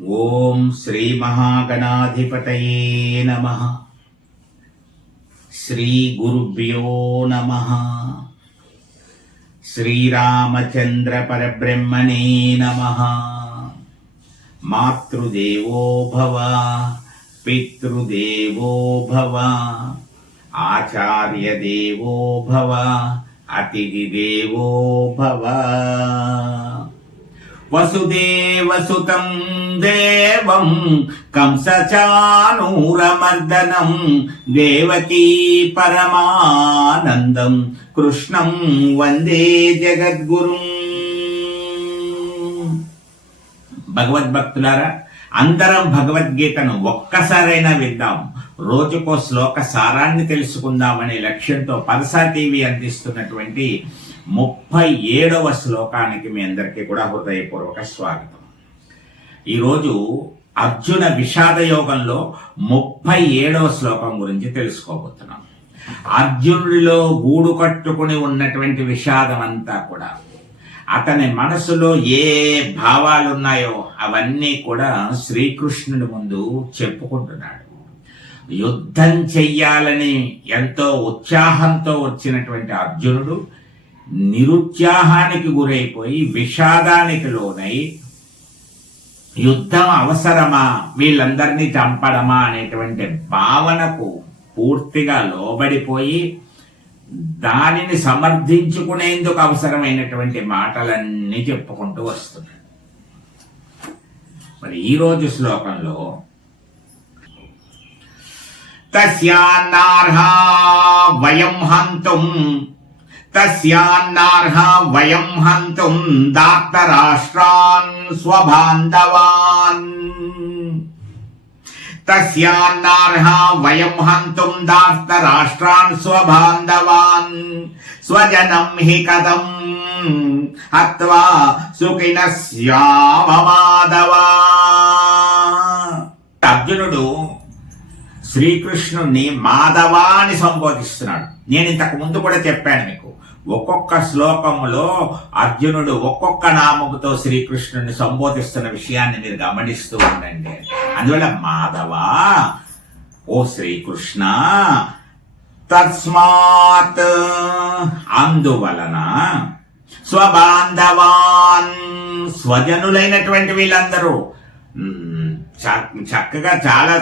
ఓం శ్రీ మహాగణాధిపతయే నమః. శ్రీ గురుభ్యో నమః. శ్రీరామచంద్ర పరబ్రహ్మణే నమః. మాతృదేవో భవ, పితృదేవో భవ, ఆచార్య దేవో భవ, అతిథి దేవో భవ. వసుదేవసుతం దేవం కంసచానూరమర్దనం దేవకీ పరమానందం కృష్ణం వందే జగద్గురుం. భగవద్భక్తులారా, అందరం భగవద్గీతను ఒక్కసారైనా విద్దాం, రోజుకో శ్లోక సారాన్ని తెలుసుకుందామనే లక్ష్యంతో పరసా టీవీ అందిస్తున్నటువంటి 37వ శ్లోకానికి మీ అందరికీ కూడా హృదయపూర్వక స్వాగతం. ఈరోజు అర్జున విషాద యోగంలో 37వ శ్లోకం గురించి తెలుసుకోబోతున్నాం. అర్జునుడిలో గూడు కట్టుకుని ఉన్నటువంటి విషాదం అంతా కూడా, అతని మనసులో ఏ భావాలున్నాయో అవన్నీ కూడా శ్రీకృష్ణుడి ముందు చెప్పుకుంటున్నాడు. యుద్ధం చెయ్యాలని ఎంతో ఉత్సాహంతో వచ్చినటువంటి అర్జునుడు నిరుత్సాహానికి గురైపోయి విషాదానికి లోనై యుద్ధం అవసరమా, వీళ్ళందరినీ చంపడమా అనేటువంటి భావనకు పూర్తిగా లోబడిపోయి దానిని సమర్థించుకునేందుకు అవసరమైనటువంటి మాటలన్నీ చెప్పుకుంటూ వస్తున్నాడు. మరి ఈరోజు శ్లోకంలో తస్యాన్నార్హా వయం హంతుం దార్తరాష్ట్రాన్ స్వబాంధవాన్. తస్యాన్నార్హా వయం హంతుం దార్తరాష్ట్రాన్ స్వబాంధవాన్ స్వజనం హి కథం హత్వా సుఖినః స్యామ మాధవా. అర్జునుడు శ్రీకృష్ణుణ్ణి మాధవా అని సంబోధిస్తున్నాడు. నేను ఇంతకు ముందు కూడా చెప్పాను మీకు, ఒక్కొక్క శ్లోకంలో అర్జునుడు ఒక్కొక్క నామముతో శ్రీకృష్ణుని సంబోధిస్తున్న విషయాన్ని మీరు గమనిస్తూ ఉండండి. అందువల్ల మాధవా, ఓ శ్రీకృష్ణ, తస్మాత్ అందువలన, స్వబాంధవాన్ స్వజనులైనటువంటి వీళ్ళందరూ, చక్కగా చాలా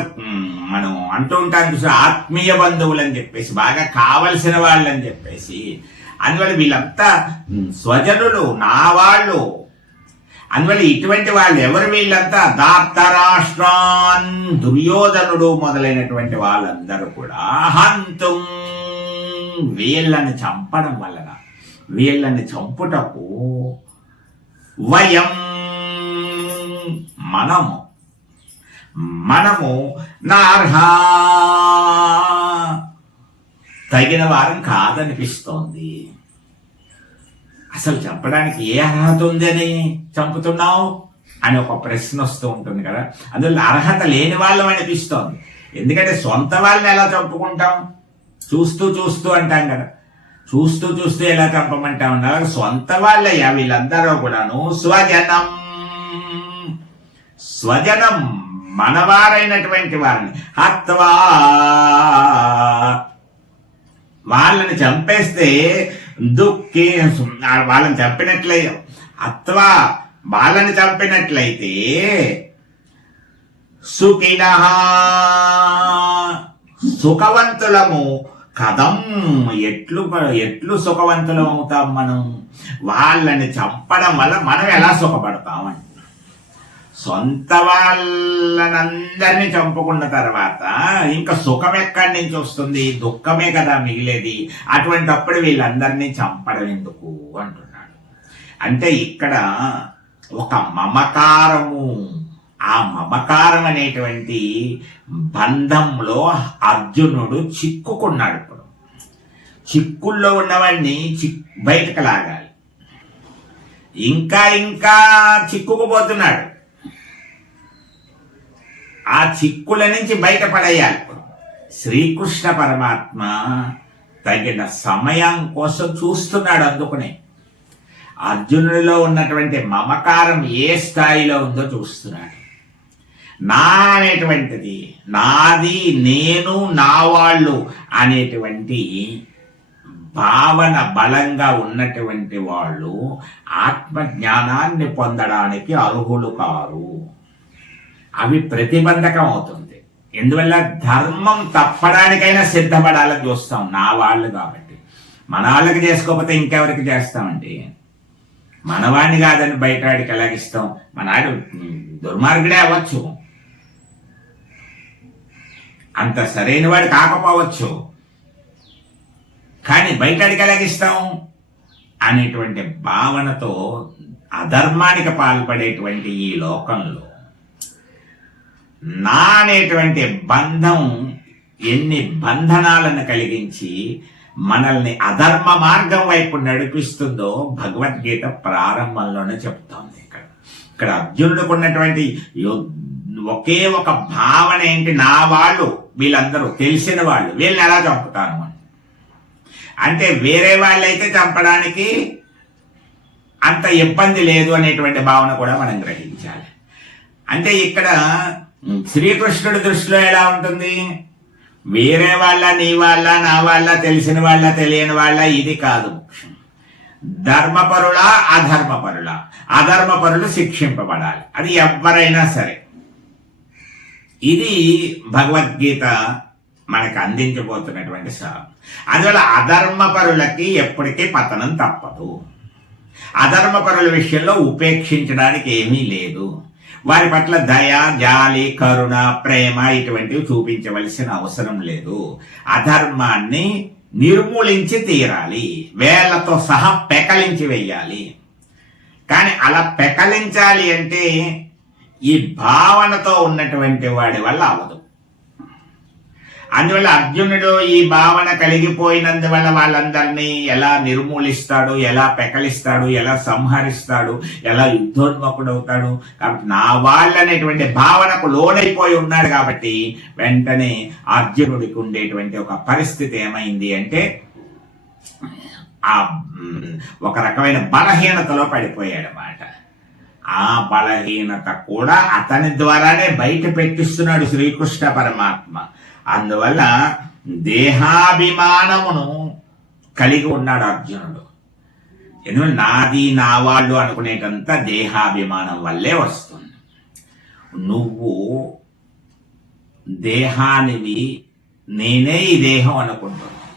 మనం అంటూ ఉంటాం చూసి ఆత్మీయ బంధువులు అని చెప్పేసి, బాగా కావలసిన వాళ్ళు అని చెప్పేసి, అందువల్ల వీళ్ళంతా స్వజనులు, నా వాళ్ళు. అందువల్ల ఇటువంటి వాళ్ళు ఎవరు వీళ్ళంతా? దార్తరాష్ట్రాన్, దుర్యోధనుడు మొదలైనటువంటి వాళ్ళందరూ కూడా హంతుం, వీళ్ళని చంపడం వలన, వీళ్ళని చంపుటకు, వయం మనము నార్హా తగిన వారం కాదనిపిస్తోంది. అసలు చంపడానికి ఏ అర్హత ఉందని చంపుతున్నావు అని ఒక ప్రశ్న వస్తూ ఉంటుంది కదా. అందువల్ల అర్హత లేని వాళ్ళం అనిపిస్తోంది. ఎందుకంటే సొంత వాళ్ళని ఎలా చంపుకుంటాం? చూస్తూ చూస్తూ అంటాం కదా, చూస్తూ చూస్తూ ఎలా చంపమంటాం? అలాగే సొంత వాళ్ళయ్యా వీళ్ళందరూ కూడాను. స్వజనం మనవారైనటువంటి వారిని హత్వా, వాళ్ళని చంపేస్తే దుఃఖే, వాళ్ళని చంపినట్లయితే, అత్వా వాళ్ళని చంపినట్లయితే సుఖినః సుఖవంతులము, కథం ఎట్లు సుఖవంతులం అవుతాం మనం? వాళ్ళని చంపడం వల్ల మనం ఎలా సుఖపడతామని. సొంత వాళ్ళనందరినీ చంపుకున్న తర్వాత ఇంకా సుఖం ఎక్కడి నుంచి వస్తుంది? దుఃఖమే కదా మిగిలేది. అటువంటప్పుడు వీళ్ళందరినీ చంపడం ఎందుకు అంటున్నాడు. అంటే ఇక్కడ ఒక మమకారము, ఆ మమకారం అనేటువంటి బంధంలో అర్జునుడు చిక్కుకున్నాడు. ఇప్పుడు చిక్కుల్లో ఉన్నవాడిని బయటకు లాగాలి, ఇంకా ఇంకా చిక్కుకుపోతున్నాడు. ఆ చిక్కుల నుంచి బయటపడేయాలి. శ్రీకృష్ణ పరమాత్మ తగిన సమయం కోసం చూస్తున్నాడు. అందుకనే అర్జునుడిలో ఉన్నటువంటి మమకారం ఏ స్థాయిలో ఉందో చూస్తున్నాడు. నా అనేటువంటిది, నాది, నేను, నా వాళ్ళు అనేటువంటి భావన బలంగా ఉన్నటువంటి వాళ్ళు ఆత్మజ్ఞానాన్ని పొందడానికి అర్హులు కారు. అవి ప్రతిబంధకం అవుతుంది. ఎందువల్ల ధర్మం తప్పడానికైనా సిద్ధపడాలని చూస్తాం నా వాళ్ళు కాబట్టి. మన వాళ్ళకి చేసుకోకపోతే ఇంకెవరికి చేస్తామండి? మనవాణ్ణి కాదని బయట వాడికి ఎలాగిస్తాం? మనాడు దుర్మార్గుడే అవ్వచ్చు, అంత సరైన వాడు కాకపోవచ్చు, కానీ బయటడికి ఎలాగిస్తాం అనేటువంటి భావనతో అధర్మానికి పాల్పడేటువంటి ఈ లోకంలో నా అనేటువంటి బంధం ఎన్ని బంధనాలను కలిగించి మనల్ని అధర్మ మార్గం వైపు నడిపిస్తుందో భగవద్గీత ప్రారంభంలోనే చెప్తోంది. ఇక్కడ అర్జునుడికి ఉన్నటువంటి ఒకే ఒక భావన ఏంటి? నా వాళ్ళు, వీళ్ళందరూ తెలిసిన వాళ్ళు, వీళ్ళని ఎలా చంపుతాను అంటే వేరే వాళ్ళైతే చంపడానికి అంత ఇబ్బంది లేదు అనేటువంటి భావన కూడా మనం గ్రహించాలి. అంటే ఇక్కడ శ్రీకృష్ణుడి దృష్టిలో ఎలా ఉంటుంది? వేరే వాళ్ళ, నీ వాళ్ళ, నా వాళ్ళ, తెలిసిన వాళ్ళ, తెలియని వాళ్ళ, ఇది కాదు ముఖ్యం. ధర్మపరుల, అధర్మపరుల, అధర్మపరులు శిక్షింపబడాలి, అది ఎవరైనా సరే. ఇది భగవద్గీత మనకు అందించబోతున్నటువంటి సారం. అందువల్ల అధర్మపరులకి ఎప్పటికీ పతనం తప్పదు. అధర్మపరుల విషయంలో ఉపేక్షించడానికి ఏమీ లేదు. వారి పట్ల దయ, జాలి, కరుణ, ప్రేమ ఇటువంటివి చూపించవలసిన అవసరం లేదు. అధర్మాన్ని నిర్మూలించి తీరాలి, వేళ్లతో సహా పెకలించి వెయ్యాలి. కానీ అలా పెకలించాలి అంటే ఈ భావనతో ఉన్నటువంటి వాడి వల్ల అవదు. అందువల్ల అర్జునుడు ఈ భావన కలిగిపోయినందువల్ల వాళ్ళందరినీ ఎలా నిర్మూలిస్తాడు, ఎలా పెకలిస్తాడు, ఎలా సంహరిస్తాడు, ఎలా యుద్ధోన్ముఖుడవుతాడు. కాబట్టి నా వాళ్ళనేటువంటి భావనకు లోనైపోయి ఉన్నాడు. కాబట్టి వెంటనే అర్జునుడికి ఉండేటువంటి ఒక పరిస్థితి ఏమైంది అంటే ఆ ఒక రకమైన బలహీనతలో పడిపోయాడు అన్నమాట. ఆ బలహీనత కూడా అతని ద్వారానే బయట పెట్టిస్తున్నాడు శ్రీకృష్ణ పరమాత్మ. అందువల్ల దేహాభిమానమును కలిగి ఉన్నాడు అర్జునుడు. ఎందుకంటే నాది, నా వాళ్ళు అనుకునేటంత దేహాభిమానం వల్లే వస్తుంది. నువ్వు దేహానివి, నేనే ఈ దేహం అనుకుంటున్నావు,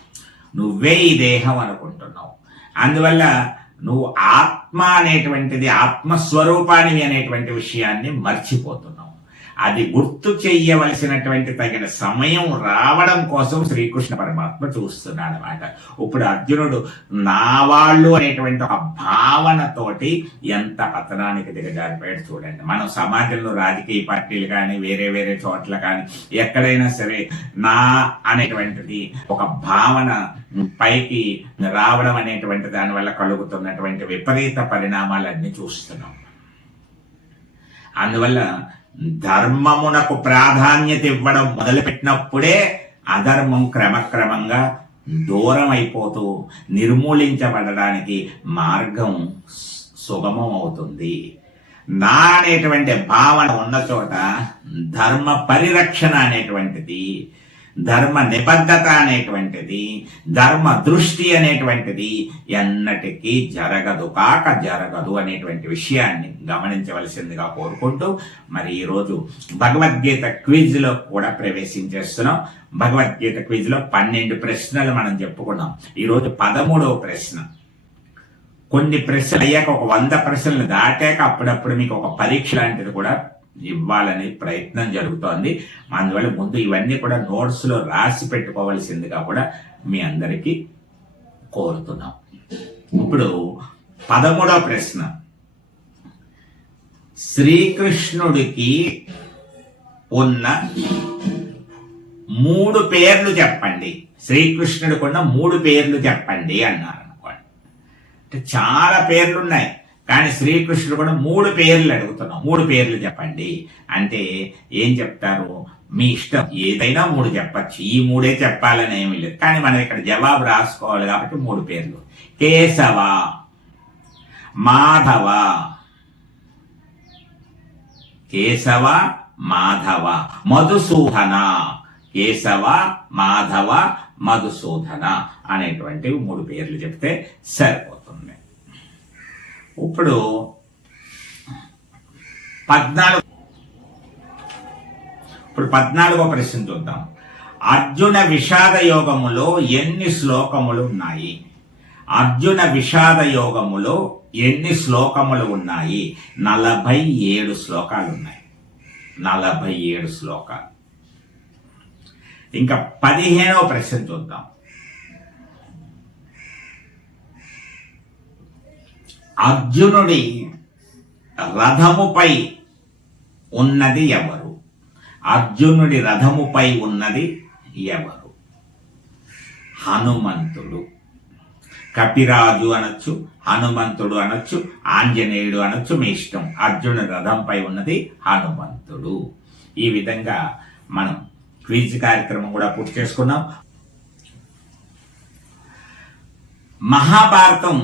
నువ్వే ఈ దేహం అనుకుంటున్నావు. అందువల్ల నువ్వు ఆత్మ అనేటువంటిది, ఆత్మస్వరూపానివి అనేటువంటి విషయాన్ని మర్చిపోతున్నావు. అది గుర్తు చెయ్యవలసినటువంటి తగిన సమయం రావడం కోసం శ్రీకృష్ణ పరమాత్మ చూస్తున్నాడు అన్నమాట. ఇప్పుడు అర్జునుడు నా వాళ్ళు అనేటువంటి ఒక భావనతోటి ఎంత పతనానికి దిగజారిపోయాడు చూడండి. మనం సమాజంలో రాజకీయ పార్టీలు కానీ వేరే వేరే చోట్ల కానీ ఎక్కడైనా సరే నా అనేటువంటిది ఒక భావన పైకి రావడం అనేటువంటి దానివల్ల కలుగుతున్నటువంటి విపరీత పరిణామాలన్నీ చూస్తున్నాం. అందువల్ల ధర్మమునకు ప్రాధాన్యత ఇవ్వడం మొదలుపెట్టినప్పుడే అధర్మం క్రమక్రమంగా దూరం అయిపోతూ నిర్మూలించబడడానికి మార్గం సుగమం అవుతుంది. నా అనేటువంటి భావన ఉన్న చోట ధర్మ పరిరక్షణ అనేటువంటిది, ధర్మ నిబద్ధత అనేటువంటిది, ధర్మ దృష్టి అనేటువంటిది ఎన్నటికీ జరగదు అనేటువంటి విషయాన్ని గమనించవలసిందిగా కోరుకుంటూ మరి ఈరోజు భగవద్గీత క్విజ్లో కూడా ప్రవేశించేస్తున్నాం. భగవద్గీత క్విజ్లో 12 ప్రశ్నలు మనం చెప్పుకున్నాం. ఈరోజు 13వ ప్రశ్న. కొన్ని ప్రశ్నలు అయ్యాక ఒక 100 ప్రశ్నలు దాటాక అప్పుడప్పుడు మీకు ఒక పరీక్ష లాంటిది కూడా ఇవ్వాలనే ప్రయత్నం జరుగుతోంది. అందువల్ల ముందు ఇవన్నీ కూడా నోట్స్లో రాసి పెట్టుకోవాల్సిందిగా కూడా మీ అందరికీ కోరుతున్నాం. ఇప్పుడు 13వ ప్రశ్న. శ్రీకృష్ణుడికి ఉన్న 3 పేర్లు చెప్పండి. శ్రీకృష్ణుడికి ఉన్న 3 పేర్లు చెప్పండి అన్నారు అనుకోండి. అంటే చాలా పేర్లు ఉన్నాయి, కానీ శ్రీకృష్ణుడు కూడా 3 పేర్లు అడుగుతున్నాం. 3 పేర్లు చెప్పండి అంటే ఏం చెప్తారు? మీ ఇష్టం, ఏదైనా 3 చెప్పచ్చు. ఈ 3 చెప్పాలని ఏమీ లేదు, కానీ మనం ఇక్కడ జవాబు రాసుకోవాలి కాబట్టి 3 పేర్లు. కేశవ, మాధవ, కేశవ, మాధవ మధుసూదన, కేశవ మాధవ మధుసూదన అనేటువంటి 3 పేర్లు చెప్తే సరిపోతుంది. ఇప్పుడు 14వ ప్రశ్న చూద్దాం. అర్జున విషాద యోగములో ఎన్ని శ్లోకములు ఉన్నాయి? అర్జున విషాద యోగములో ఎన్ని శ్లోకములు ఉన్నాయి? 47 శ్లోకాలు ఉన్నాయి. 47 శ్లోకాలు. ఇంకా 15వ ప్రశ్న చూద్దాం. అర్జునుడి రథముపై ఉన్నది ఎవరు? అర్జునుడి రథముపై ఉన్నది ఎవరు? హనుమంతుడు. కపిరాజు అనొచ్చు, హనుమంతుడు అనొచ్చు, ఆంజనేయుడు అనొచ్చు, మీ ఇష్టం. అర్జునుడి రథంపై ఉన్నది హనుమంతుడు. ఈ విధంగా మనం క్విజ్ కార్యక్రమం కూడా పూర్తి చేసుకున్నాం. మహాభారతం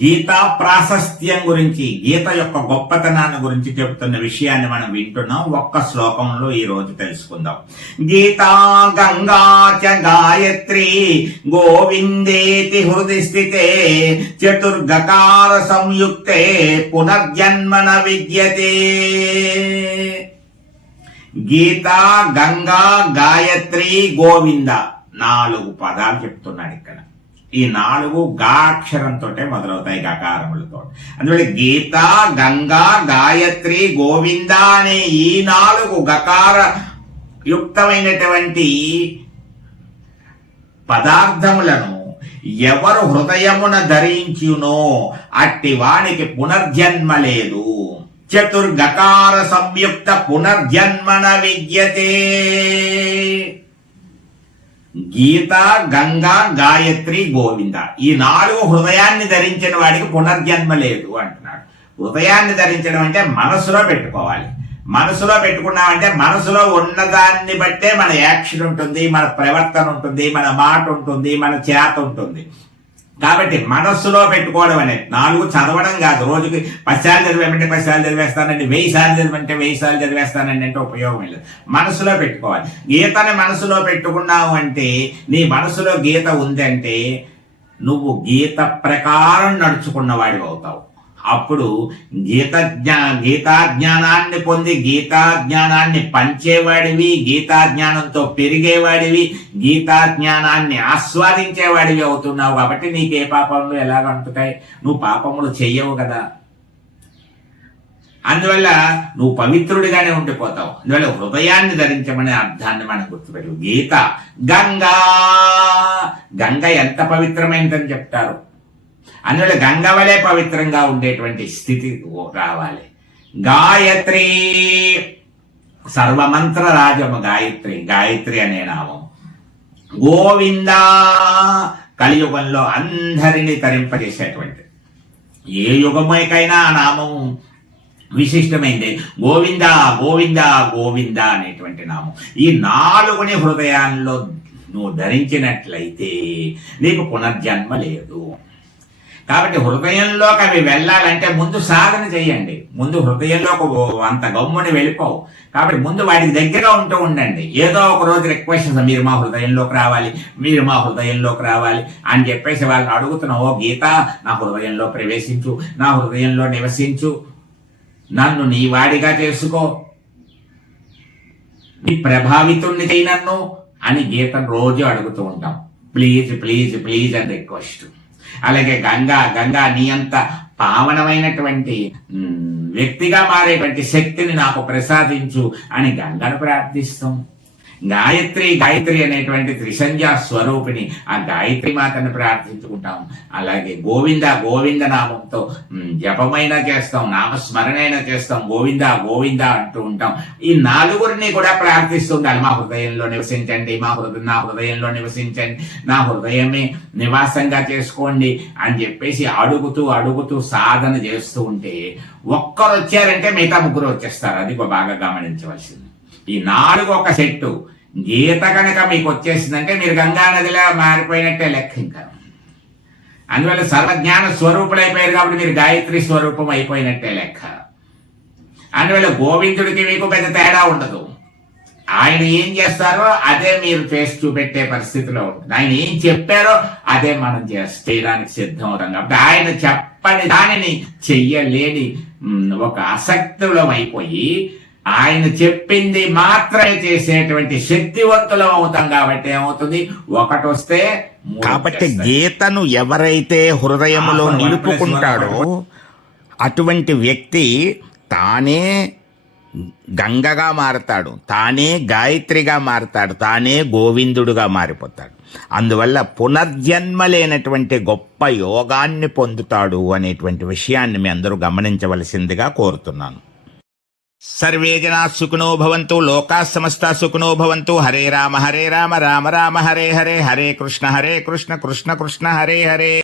గీతా ప్రాశస్త్యం గురించి, గీత యొక్క గొప్పతనాన్ని గురించి చెబుతున్న విషయాన్ని మనం వింటున్నాం. ఒక్క శ్లోకంలో ఈ రోజు తెలుసుకుందాం. గీతా గంగా చ గాయత్రి గోవిందేతి హృది స్థితే చతుర్గకార సంయుక్తే పునర్జన్మన విద్యతే. గీతా గంగా గాయత్రి గోవింద 4 పదాలు చెప్తున్నాడు ఇక్కడ. ఈ 4 గాక్షరంతో మొదలవుతాయి, గకారములతో. అందువల్ల గీత, గంగా, గాయత్రి, గోవింద అనే ఈ 4 గకార యుక్తమైనటువంటి పదార్థములను ఎవరు హృదయమున ధరించునో అట్టి వానికి పునర్జన్మ లేదు. చతుర్గకార సంయుక్త పునర్జన్మన విద్యతే. గీత, గంగా, గాయత్రి, గోవింద ఈ 4 హృదయాన్ని ధరించిన వాడికి పునర్జన్మ లేదు అంటున్నాడు. హృదయాన్ని ధరించడం అంటే మనసులో పెట్టుకోవాలి. మనసులో పెట్టుకున్నామంటే మనసులో ఉన్నదాన్ని బట్టే మన యాక్షన్ ఉంటుంది, మన ప్రవర్తన ఉంటుంది, మన మాట ఉంటుంది, మన చేత ఉంటుంది. కాబట్టి మనస్సులో పెట్టుకోవడం అనేది 4 చదవడం కాదు. రోజుకి 10 సార్లు చదివేమంటే 10 సార్లు చదివేస్తానండి, 1000 సార్లు చదివంటే 1000 సార్లు చదివేస్తానండి అంటే ఉపయోగం లేదు. మనసులో పెట్టుకోవాలి. గీతని మనసులో పెట్టుకున్నావు అంటే, నీ మనసులో గీత ఉందంటే నువ్వు గీత ప్రకారం నడుచుకున్నవాడివి అవుతావు. అప్పుడు గీతా జ్ఞానాన్ని పొంది గీతా జ్ఞానాన్ని పంచేవాడివి, గీతా జ్ఞానంతో పెరిగేవాడివి, గీతా జ్ఞానాన్ని ఆస్వాదించేవాడివి అవుతున్నావు. కాబట్టి నీకే పాపములు ఎలాగ అంటుతాయి? నువ్వు పాపములు చెయ్యవు కదా. అందువల్ల నువ్వు పవిత్రుడిగానే ఉండిపోతావు. అందువల్ల హృదయాన్ని ధరించమనే అర్థాన్ని మనం గుర్తుపెట్టు. గీత, గంగా, గంగ ఎంత పవిత్రమైనదని చెప్తారు. అందువల్ల గంగ వలె పవిత్రంగా ఉండేటువంటి స్థితి రావాలి. గాయత్రి, సర్వమంత్ర రాజము గాయత్రి, గాయత్రి అనే నామం. గోవింద, కలియుగంలో అందరినీ తరింపజేసేటువంటి, ఏ యుగమైకైనా ఆ నామం విశిష్టమైంది. గోవింద గోవింద గోవింద అనేటువంటి నామం. ఈ 4 హృదయాల్లో నువ్వు ధరించినట్లయితే నీకు పునర్జన్మ లేదు. కాబట్టి హృదయంలోకి అవి వెళ్ళాలంటే ముందు సాధన చేయండి. ముందు హృదయంలోకి అంత గమ్ముని వెళ్ళిపోవు. కాబట్టి ముందు వాటికి దగ్గరగా ఉంటూ ఉండండి. ఏదో ఒక రోజు రిక్వెస్ట్, మీరు మా హృదయంలోకి రావాలి, మీరు మా హృదయంలోకి రావాలి అని చెప్పేసి వాళ్ళని అడుగుతున్నావు. ఓ గీత, నా హృదయంలో ప్రవేశించు, నా హృదయంలో నివసించు, నన్ను నీ వాడిగా చేసుకో, నీ ప్రభావితుణ్ణి చేయి నన్ను అని గీతను రోజు అడుగుతూ ఉంటాం. ప్లీజ్ ప్లీజ్ ప్లీజ్ అని రిక్వెస్ట్. అలాగే గంగా, గంగా నీ అంత పావనమైనటువంటి వ్యక్తిగా మారేటువంటి శక్తిని నాకు ప్రసాదించు అని గంగను ప్రార్థిస్తాం. గాయత్రి, గాయత్రి అనేటువంటి త్రిసంధ్యా స్వరూపిణి ఆ గాయత్రి మాతను ప్రార్థించుకుంటాం. అలాగే గోవింద, గోవింద నామంతో జపమైనా చేస్తాం, నామస్మరణైనా చేస్తాం, గోవింద గోవింద అంటూ ఉంటాం. ఈ 4 కూడా ప్రార్థిస్తుండాలి. మా హృదయంలో నివసించండి, నా హృదయంలో నివసించండి, నా హృదయమే నివాసంగా చేసుకోండి అని చెప్పేసి అడుగుతూ అడుగుతూ సాధన చేస్తూ ఉంటే ఒక్కరు వచ్చారంటే మిగతా 3 వచ్చేస్తారు. అది బాగా గమనించవలసింది. ఈ 4 ఒక సెట్టు. గీత కనుక మీకు వచ్చేసిందంటే మీరు గంగా నదిలా మారిపోయినట్టే లెక్క. ఇంకా అందువల్ల సర్వజ్ఞాన స్వరూపులు అయిపోయారు కాబట్టి మీరు గాయత్రి స్వరూపం అయిపోయినట్టే లెక్క. అందువల్ల గోవిందుడికి మీకు పెద్ద తేడా ఉండదు. ఆయన ఏం చేస్తారో అదే మీరు చేసి చూపెట్టే పరిస్థితిలో ఉంటుంది. ఆయన ఏం చెప్పారో అదే మనం చేయడానికి సిద్ధం అవుతాం. కాబట్టి ఆయన చెప్పని దానిని చెయ్యలేని ఒక అసక్తులం అయిపోయి ఆయన చెప్పింది మాత్రమే చేసేటువంటి శక్తివంతులం అవుతాం. కాబట్టి ఏమవుతుంది, ఒకటి వస్తే కాబట్టి గీతను ఎవరైతే హృదయంలో నిలుపుకుంటాడో అటువంటి వ్యక్తి తానే గంగగా మారతాడు, తానే గాయత్రిగా మారతాడు, తానే గోవిందుడుగా మారిపోతాడు. అందువల్ల పునర్జన్మ లేనటువంటి గొప్ప యోగాన్ని పొందుతాడు అనేటువంటి విషయాన్ని మీ అందరూ గమనించవలసిందిగా కోరుతున్నాను. సర్వే జనా సుఖినో భవంతు, లోకా సమస్తా సుఖినో భవంతు. హరే రామ రామ రామ హరే హరే, హరే కృష్ణ కృష్ణ కృష్ణ కృష్ణ హరే హరే.